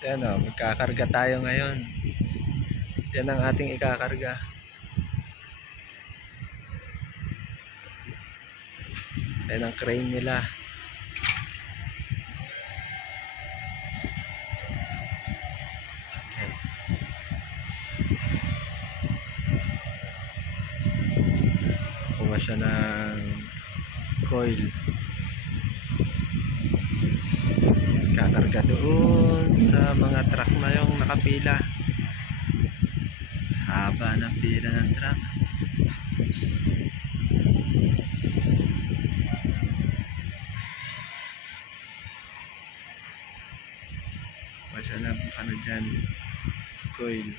Yan o, magkakarga tayo ngayon. Yan ang ating ikakarga. Yan ang crane nila. Yan. Kuha siya ng coil. Kakarga doon sa mga truck na yung nakapila. Haba ng pila ng truck. Kuha siya ng ano dyan, coil.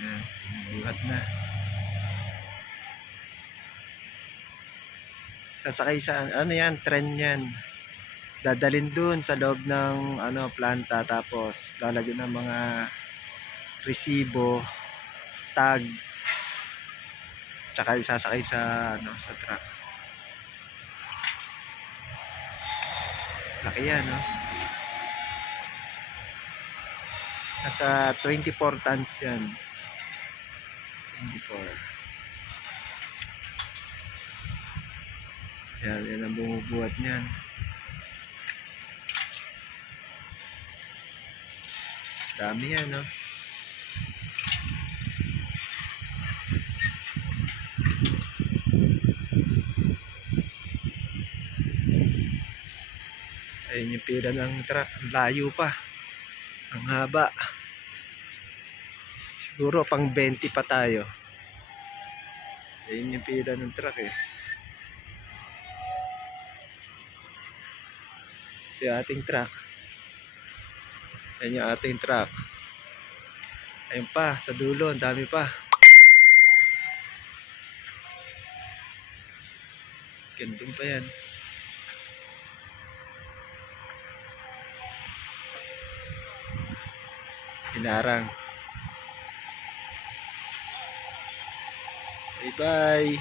Yan, nabuhat na. Sasakay sa ano yan, tren yan. Dadalhin dun sa loob ng ano planta, tapos lalagyan ng mga resibo, tag, tsaka isasakay sa ano sa truck. Laki yan, no? Nasa 24 tons yan. 24. Yan ang bumubuhat niyan. Dami yan, no? Ayun yung pila ng truck. Ang layo pa. Ang haba. Siguro pang 20 pa tayo. Ayun yung pila ng truck eh. Ito yung ating truck. Ayun yung ating truck. Ayun pa, sa dulo, ang dami pa. Gandun pa yan. Hinarang. Bye bye.